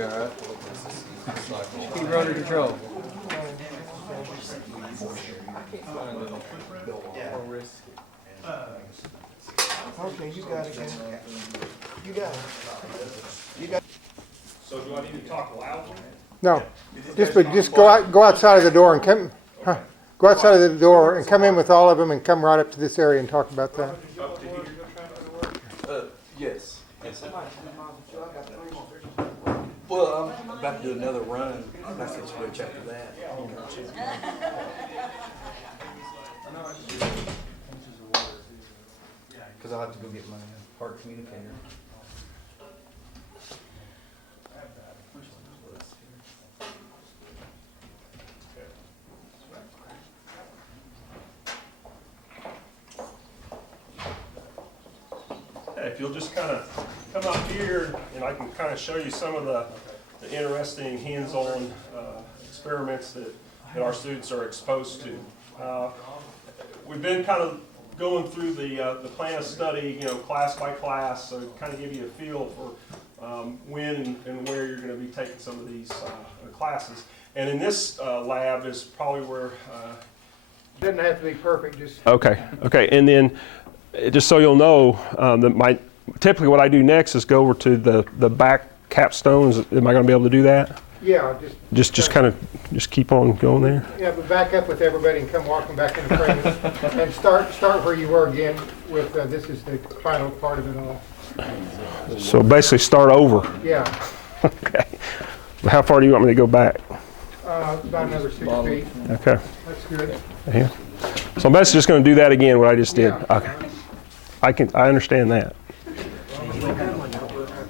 be all right. Keep rudder control. Okay, you got it, man. You got it. You got it. So do I need to talk loudly? No, just go outside of the door and come. Go outside of the door and come in with all of them and come right up to this area and talk about that. Yes. Well, I'm about to do another run. That's the switch after that. Because I'll have to go get my heart communicator. If you'll just kind of come up here and I can kind of show you some of the interesting hands-on experiments that our students are exposed to. We've been kind of going through the plan of study, class by class, so kind of give you a feel for when and where you're going to be taking some of these classes. And in this lab is probably where... Doesn't have to be perfect, just... Okay, and then just so you'll know, typically what I do next is go over to the back capstones. Am I going to be able to do that? Yeah, Just kind of keep on going there. Yeah, but back up with everybody and come walking back into frame and start where you were again with this is the final part of it all. So basically start over. Yeah. Okay. How far do you want me to go back? About another 6 feet. Okay. That's good. Here. So I'm basically just going to do that again, what I just did. Yeah. Okay. I understand that.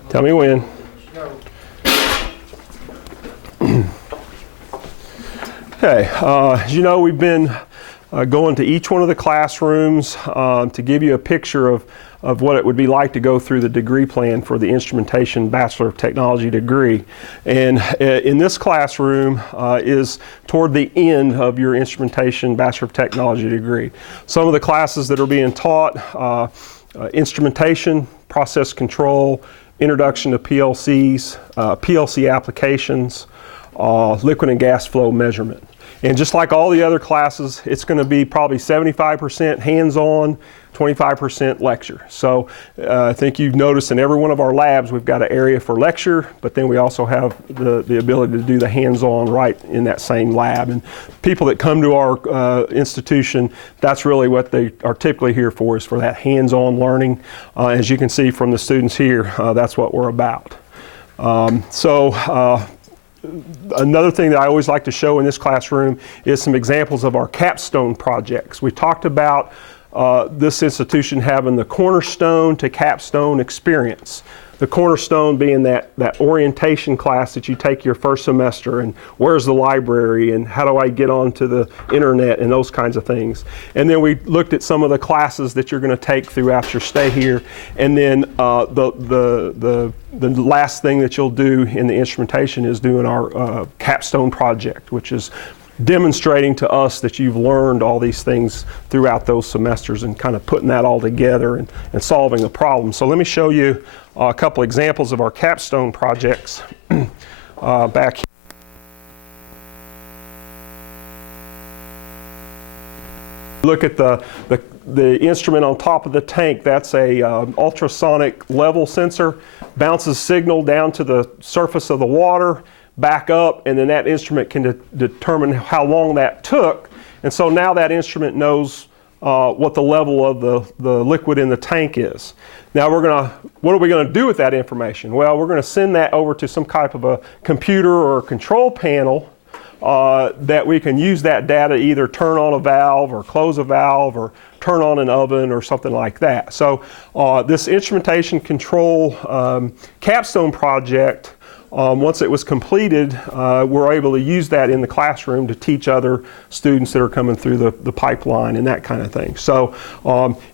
Tell me when. Okay, as you know, we've been going to each one of the classrooms to give you a picture of what it would be like to go through the degree plan for the Instrumentation Bachelor of Technology degree. And in this classroom is toward the end of your Instrumentation Bachelor of Technology degree. Some of the classes that are being taught, instrumentation, process control, introduction to PLCs, PLC applications, liquid and gas flow measurement. And just like all the other classes, it's going to be probably 75% hands-on, 25% lecture. So I think you've noticed in every one of our labs we've got an area for lecture, but then we also have the ability to do the hands-on right in that same lab. And people that come to our institution, that's really what they are typically here for, is for that hands-on learning. As you can see from the students here, that's what we're about. Another thing that I always like to show in this classroom is some examples of our capstone projects. We talked about this institution having the cornerstone to capstone experience. The cornerstone being that orientation class that you take your first semester, and where's the library, and how do I get onto the internet, and those kinds of things. And then we looked at some of the classes that you're going to take throughout your stay here. And then the last thing that you'll do in the instrumentation is doing our capstone project, which is demonstrating to us that you've learned all these things throughout those semesters and kind of putting that all together and solving a problem. So let me show you a couple examples of our capstone projects back here. Look at the instrument on top of the tank. That's a ultrasonic level sensor. Bounces signal down to the surface of the water, back up, and then that instrument can determine how long that took. And so now that instrument knows what the level of the liquid in the tank is. Now what are we going to do with that information? Well, we're going to send that over to some type of a computer or a control panel that we can use that data to either turn on a valve or close a valve or turn on an oven or something like that. So this instrumentation control capstone project, once it was completed, we're able to use that in the classroom to teach other students that are coming through the pipeline and that kind of thing. So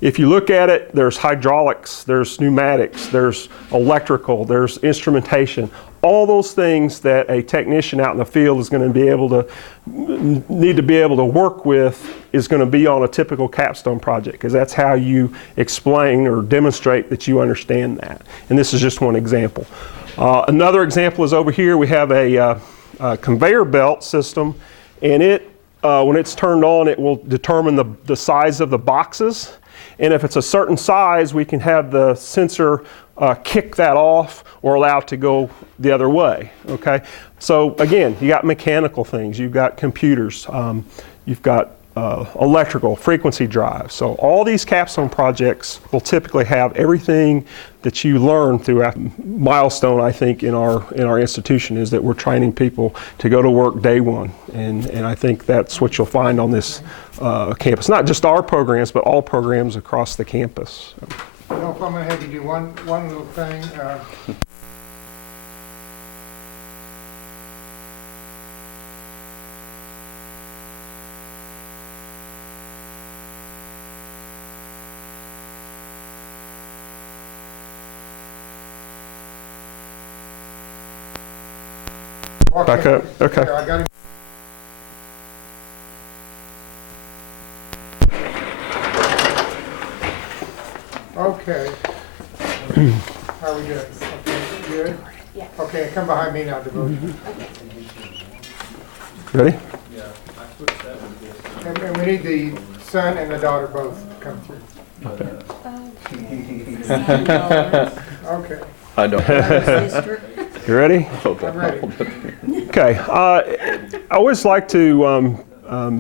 if you look at it, there's hydraulics, there's pneumatics, there's electrical, there's instrumentation. All those things that a technician out in the field is going to need to be able to work with is going to be on a typical capstone project, because that's how you explain or demonstrate that you understand that. And this is just one example. Another example is over here. We have a conveyor belt system, and it, when it's turned on, it will determine the size of the boxes. And if it's a certain size, we can have the sensor kick that off or allow it to go the other way, okay? So again, you got mechanical things, you've got computers, you've got electrical, frequency drives. So all these capstone projects will typically have everything that you learn throughout. Milestone, I think, in our institution is that we're training people to go to work day one. And I think that's what you'll find on this campus. Not just our programs, but all programs across the campus. You know, if I'm gonna have you do one little thing, Back up, okay. Here, I got him. Okay. How are we doing? Okay, good? Yeah. Okay, come behind me now, devotion. Ready? And we need the son and the daughter both to come through. Okay, I don't. You ready? I'm ready. Okay. I always like to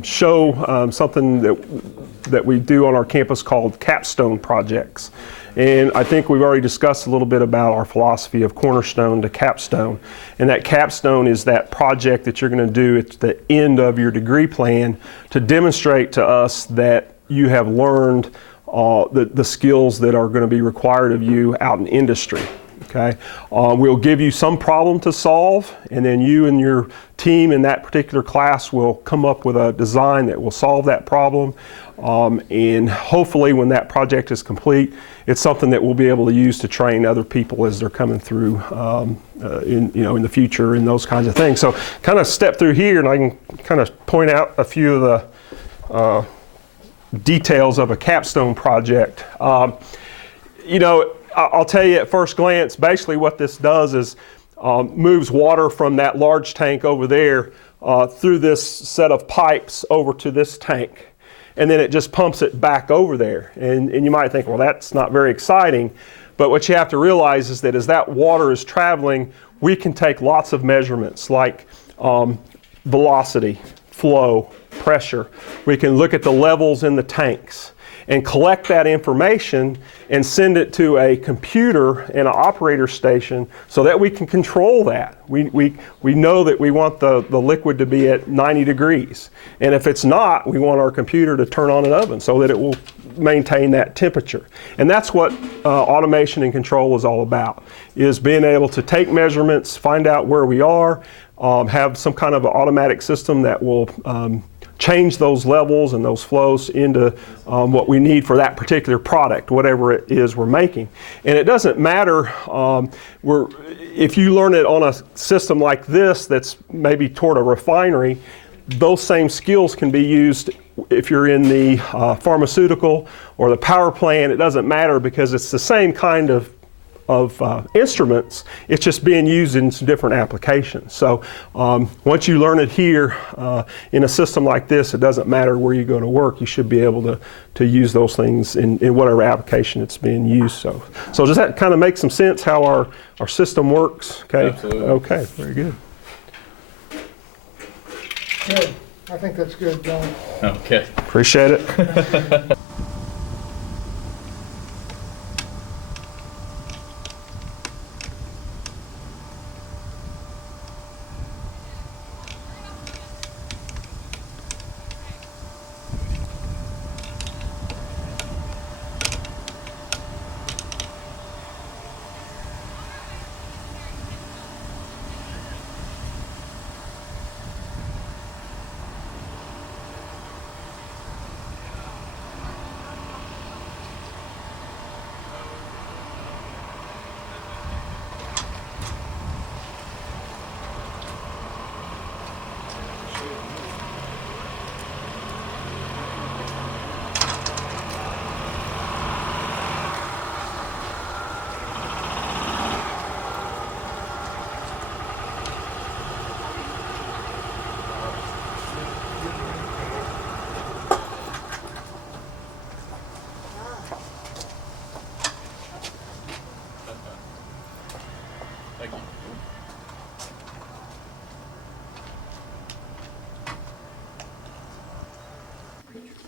show something that we do on our campus called capstone projects. And I think we've already discussed a little bit about our philosophy of cornerstone to capstone. And that capstone is that project that you're going to do at the end of your degree plan to demonstrate to us that you have learned the skills that are going to be required of you out in industry. Okay, we'll give you some problem to solve, and then you and your team in that particular class will come up with a design that will solve that problem. And hopefully, when that project is complete, it's something that we'll be able to use to train other people as they're coming through in the future and those kinds of things. So, kind of step through here, and I can kind of point out a few of the details of a capstone project. I'll tell you at first glance, basically what this does is moves water from that large tank over there through this set of pipes over to this tank. And then it just pumps it back over there. And you might think, well, that's not very exciting. But what you have to realize is that as that water is traveling, we can take lots of measurements like velocity, flow, pressure. We can look at the levels in the tanks and collect that information and send it to a computer and an operator station so that we can control that. We know that we want the liquid to be at 90 degrees. And if it's not, we want our computer to turn on an oven so that it will maintain that temperature. And that's what automation and control is all about, is being able to take measurements, find out where we are, have some kind of an automatic system that will change those levels and those flows into what we need for that particular product, whatever it is we're making. And it doesn't matter if you learn it on a system like this that's maybe toward a refinery, those same skills can be used if you're in the pharmaceutical or the power plant. It doesn't matter because it's the same kind of instruments. It's just being used in some different applications. So once you learn it here in a system like this, it doesn't matter where you go to work. You should be able to use those things in whatever application it's being used. So does that kind of make some sense how our system works? Okay. Absolutely. Okay. Very good. Good. I think that's good, John. Okay. Appreciate it.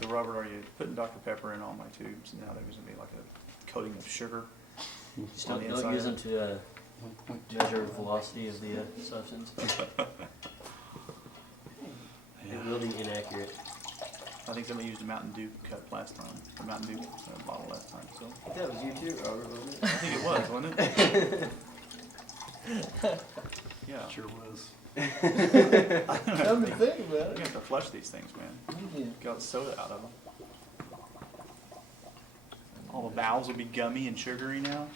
rubber, are you putting Dr. Pepper in all my tubes? Now there's gonna be like a coating of sugar Just on the don't inside. use them to measure velocity of the substance. It will be inaccurate. I think somebody used a Mountain Dew cup last time, or Mountain Dew bottle last time, so. That was you too, Robert, wasn't it? I think it was, wasn't it? Yeah. Sure was. Come to think about You have to flush these things, man. Get all the soda out of them. All the valves will be gummy and sugary now.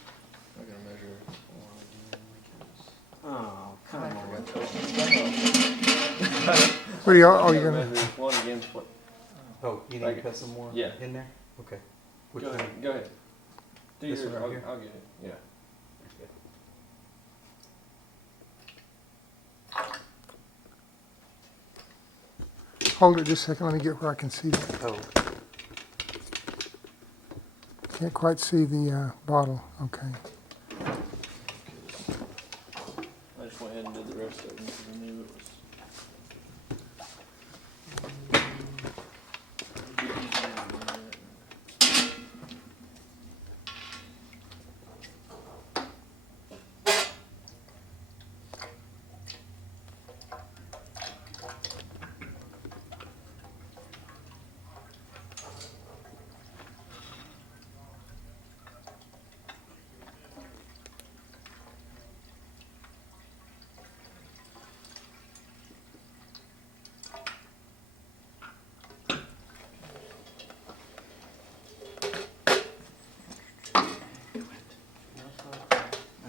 I'm gonna measure one again. Oh, come on. What are you, oh, you're Measure gonna, this one again. Oh, you need to put some more Yeah. in there? Okay. Which Go one? ahead. Go ahead. Do This yours. one right here? I'll get it. Yeah. hold it just a second, let me get where I can see that. Oh, Can't quite see the bottle, okay. I just went ahead and did the rest of them because I knew it was.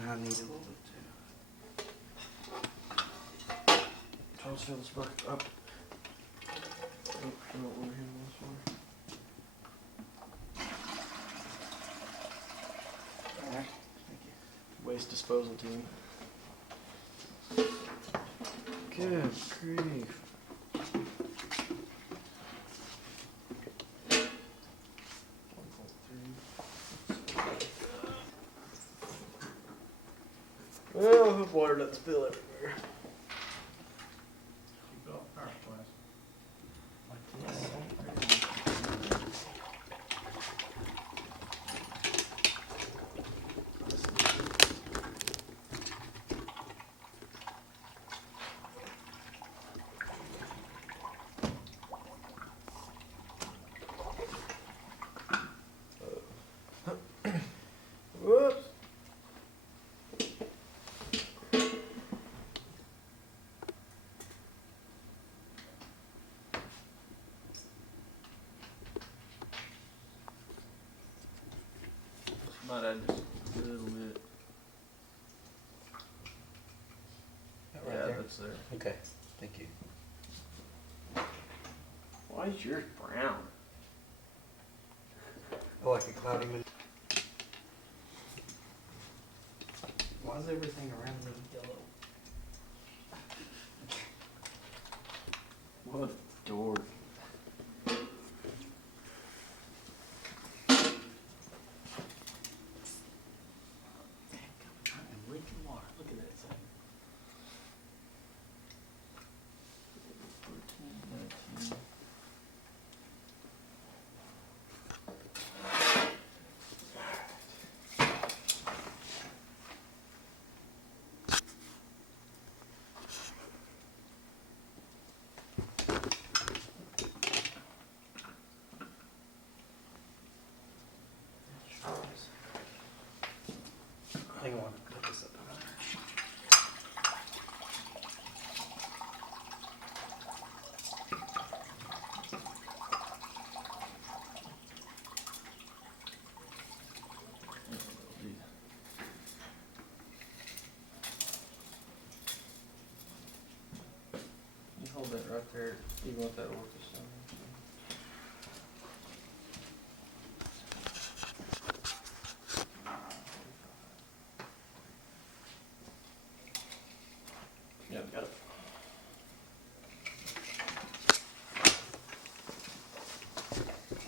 I need a little bit too. Charles fill this bucket up. Oh, I don't want to handle this one. Alright, thank Waste disposal team. Good grief. Well, I hope water doesn't spill everywhere. Keep it off power supplies. Whoops. Might add just a little bit. That right Yeah, there? that's there. Okay, thank you. Why is yours brown? I like a cloudy moon. Why is everything around me yellow? What a dork. I'm leaking water. Look at that thing. 14, 19. Hang on, put this up. You hold that right there. You want that orchestra. Yeah, got it.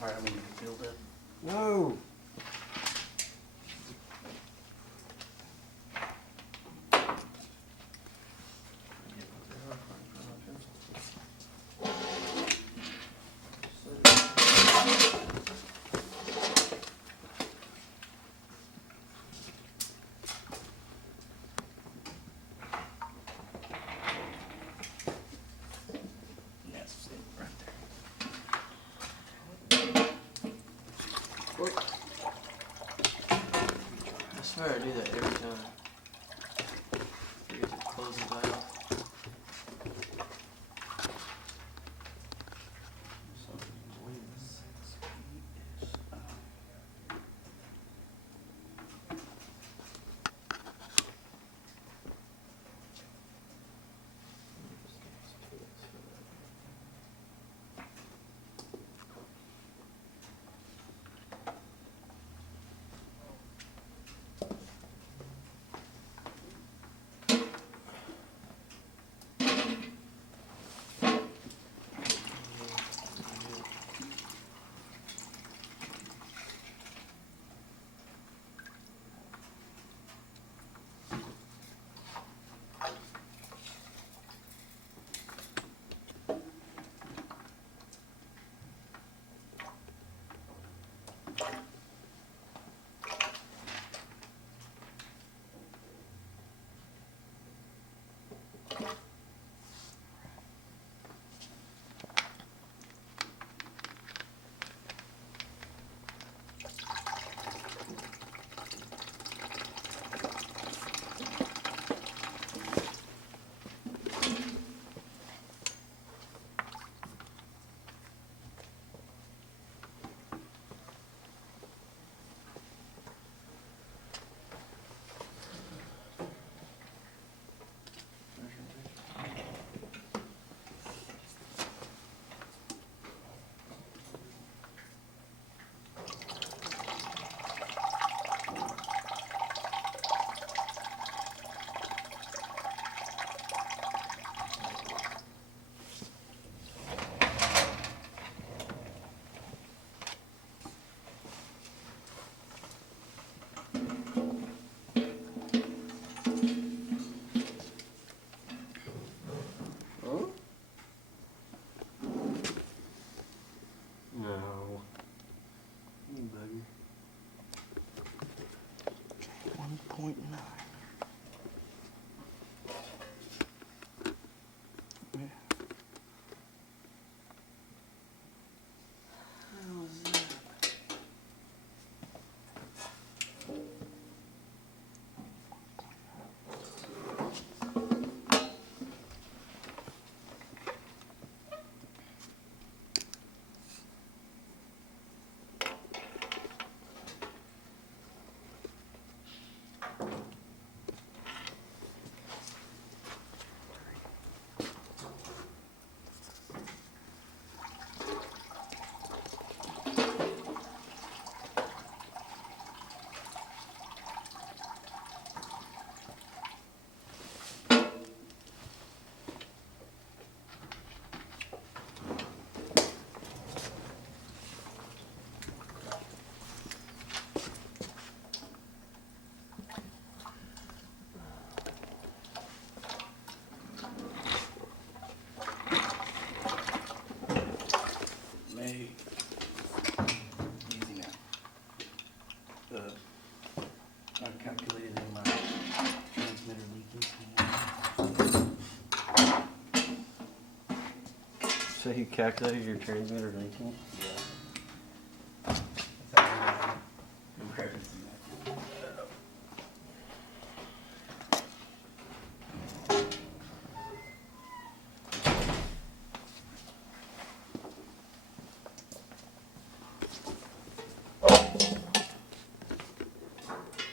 Alright, I'm gonna build it. No. I gotta do that every time. Forget to close the valve. No. You bugger. 1.9. May. Easy now. I calculated in my transmitter leaking. So you calculated your transmitter leaking? Yeah. I'm cracking some that.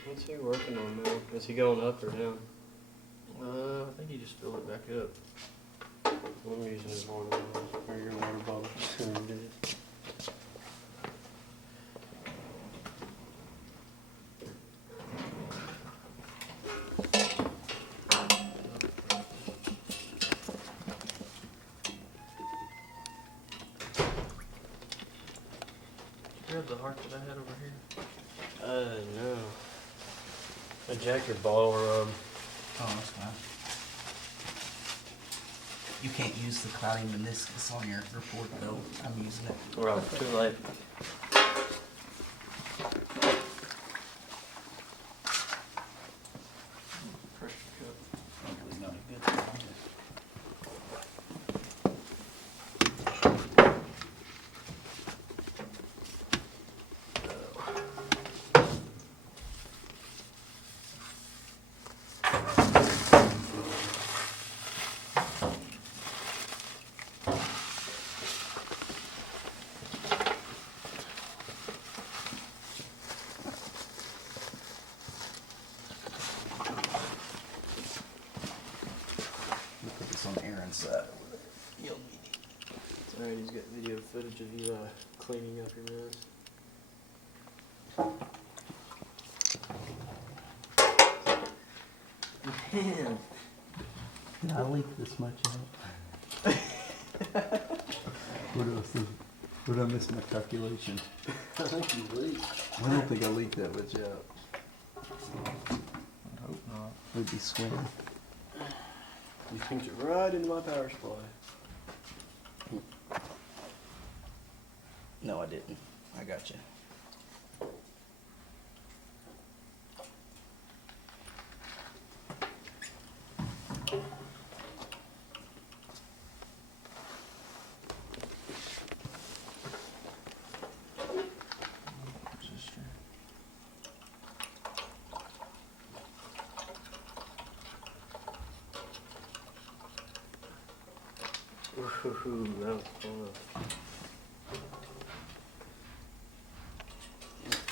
What's he working on now? Is he going up or down? I think you just fill it back up. I'm using his water bottle, or your water bottle. Grab the heart that I had over here. No. I jacked your bottle rub. Oh, that's fine. You can't use the cloudy meniscus on your report though. I'm using it. Well, too late. Pressure cup. Hopefully not a good thing. It's on Aaron's side. Alright, he's got video footage of you cleaning up your mess. Man. Did I leak this much out? What did I miss my calculation? I think you leaked. I don't think I leaked that much out. I hope not. We'd be swimming. You pinked it right into my power supply. No, I didn't. I got you. Ooh, that was fun.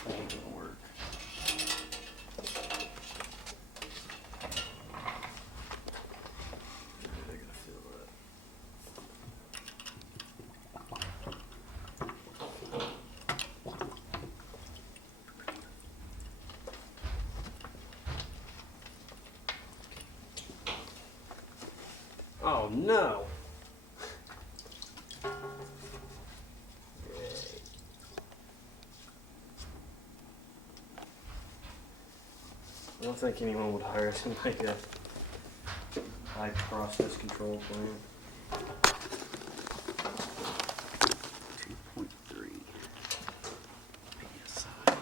That ain't gonna work. I gotta feel that. Oh no! I don't think anyone would hire us to make a high process control plan. 2.3 PSI.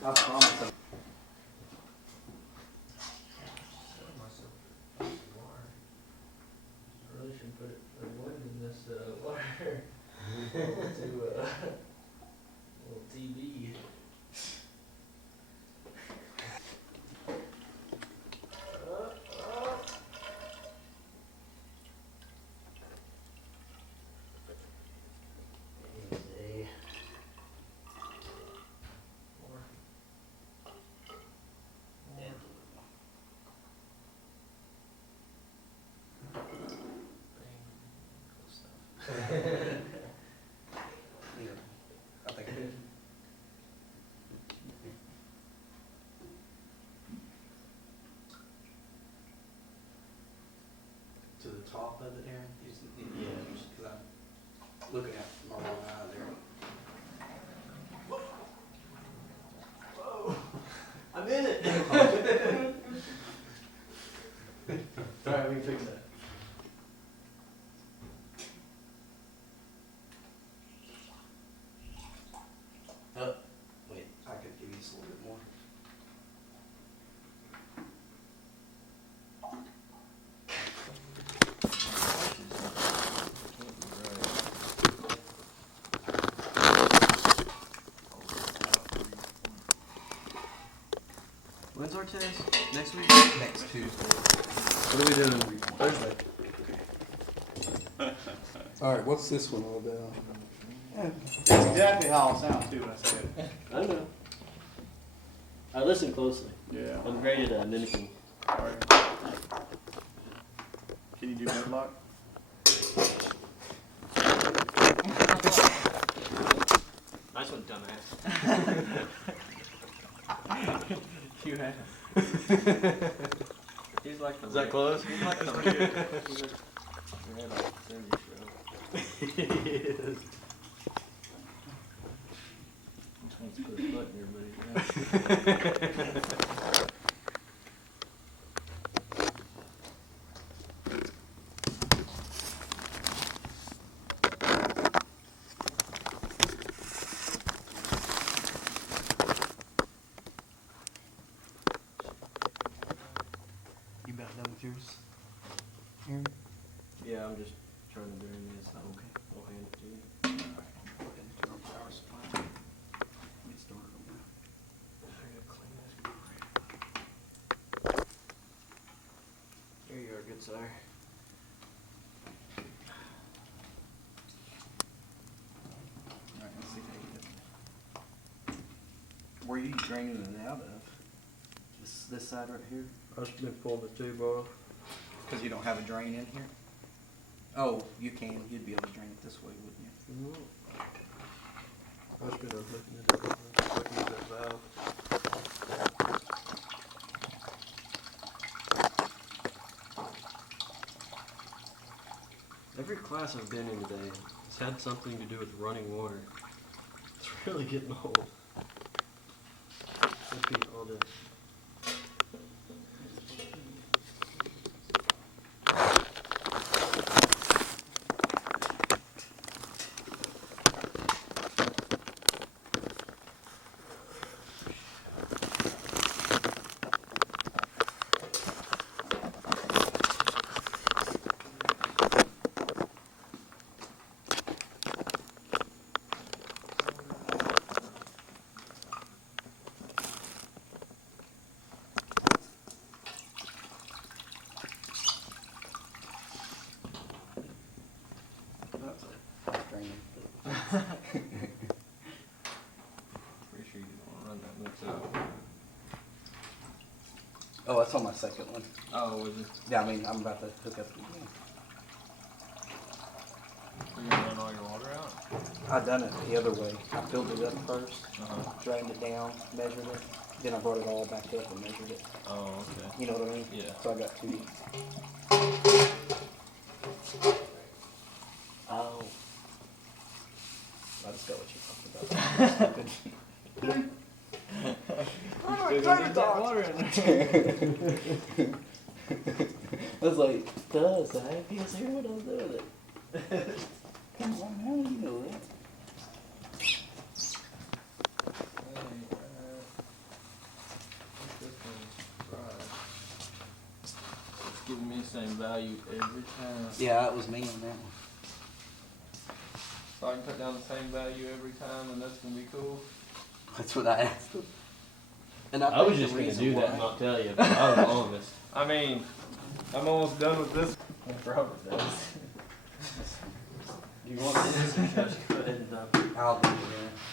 I promise. Really should put a wood in this wire to little TV. Easy. More. And cool stuff. Here, I think I did. To the top of it, Aaron? Yeah, just because I'm looking at my wrong eye there. I'm in it! Alright, we can fix that. Wait, I could give you just a little bit more. When's our test? Next week? Next Tuesday. What are we doing? Thursday. Alright, what's this one all about? That's exactly how I'll sound too when I say it. I know. I listen closely. Yeah. I'm great at mimicking. Alright. Can you do headlock? Nice one, dumbass. You have. He's like the Is that close? He's like the weird. He's like the red on the 70s show. He is. Just wants to put his foot in everybody. You about done with yours, Aaron? Yeah, I'm just trying to drain this. I'll hand it to you. Go ahead and turn on power supply. Get started on that. I gotta clean Sorry. Alright, let's see if I get it. Where are you draining it out of? This side right here. I've just been pulling the tube off. Cause you don't have a drain in here? Oh, you can, you'd be able to drain it this way, wouldn't you? I've just been looking at it. Looking at that valve. Every class I've been in today has had something to do with running water. It's really getting old. Repeat all day. Pretty sure you didn't want to run that mix out. Oh, that's on my second one. Oh, was it? Yeah, I mean, I'm about to hook up again. You're gonna run all your water out? I done it the other way. I filled it up first, Uh-huh. drained it down, measured it, then I brought it all back up and measured it. Oh, okay. You know what I mean? Yeah. So I got two. Oh. I just got what you're talking about. You're gonna need that water in there. I was like, duh, Zach, you see what I was doing with it. Come on, how do you know that? It's giving me the same value every time. Yeah, that was me on that one. So I can put down the same value every time and that's gonna be cool. That's what I asked him. And I was think just the gonna reason do that why- and not tell you, but I was honest. I mean, I'm almost done with this. Robert does. Do you want this or should I just go ahead and I'll do it,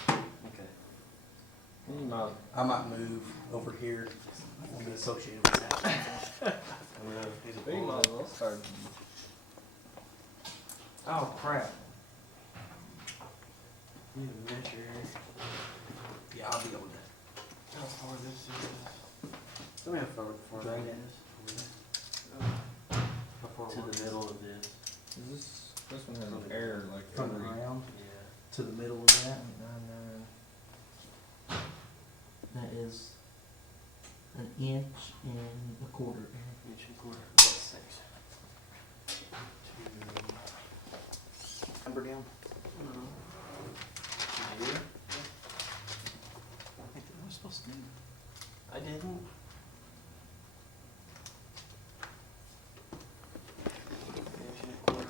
yeah. Okay. You might. I might move over here. I won't be associated with that. I'm gonna do the You might as well start. Oh, crap. Need a measure. Yeah, I'll be able to. How far this is? Tell me how far that is. How far to the middle of this? Is this one has an error like From the every. ground Yeah. to the middle of that. That is an inch and a quarter. Inch and quarter. That's 6. Number down. Here? I think that was supposed to be. I didn't. Inch and a quarter,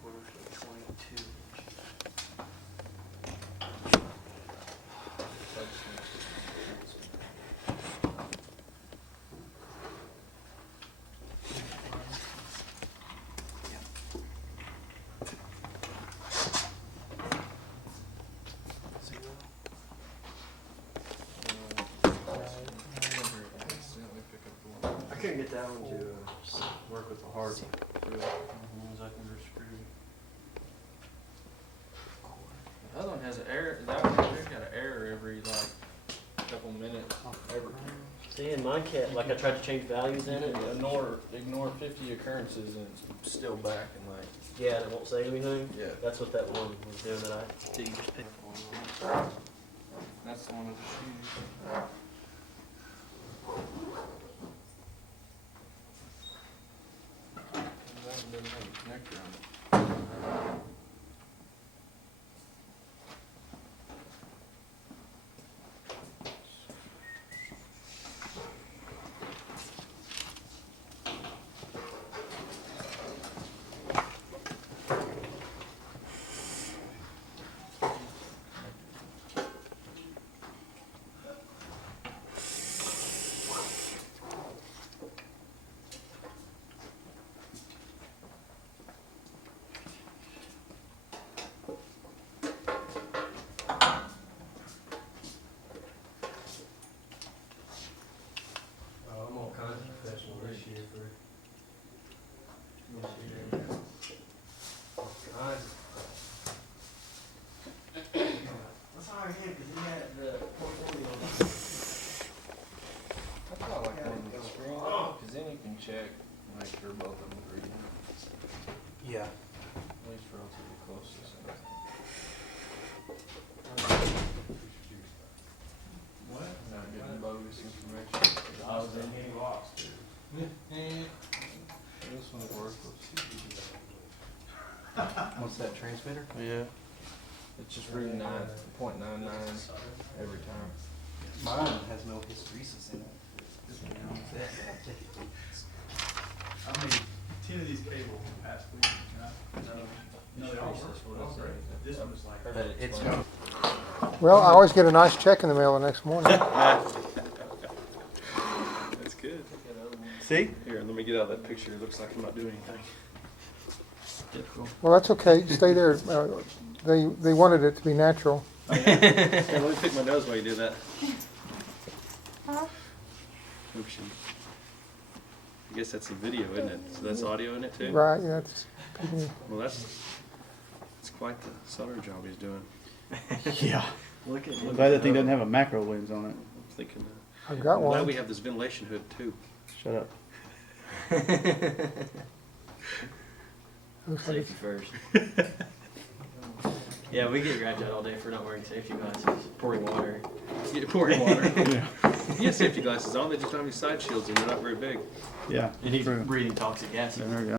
quarter, so 22 inches. I couldn't get that one to work with the hard screw. As long as I can screw. The other one has an error. That one right there's got an error every like couple minutes. See, in my cat, like I tried to change values in it. Ignore 50 occurrences and it's still back and like. Yeah, and it won't say anything. Yeah. That's what that one was doing that I. So you just pick That's the one with the shoes. That one doesn't have a connector on it. check, make sure both of them agree. Yeah. At least relatively close to the same. What? Not getting bogus information. I was in getting lost, dude. This one's worthless. What's that transmitter? Yeah. It's just reading 9.99 every time. Mine has no hysteresis in it. I mean, 10 of these cables past week, no, they all work. This one was like. But it's Well, I always get a nice check in the mail the next morning. That's good. See? Here, let me get out that picture. It looks like I'm not doing anything. Typical. Well, that's okay. Stay there. They wanted it to be natural. Here, let me pick my nose while you do that. Oops. I guess that's a video, isn't it? So that's audio in it too? Right, that's, Well, that's quite the solder job he's doing. yeah. Look at I'm glad that thing doesn't have a macro lens on it. I'm thinking, I've got I'm glad one. we have this ventilation hood too. Shut up. Looks like Safety first. Yeah, we get grabbed out all day for not wearing safety glasses, pouring water. Yeah, pouring water. You have safety glasses on, they just don't have any side shields and they're not very big. Yeah. And he's true. breathing toxic gases. There we go.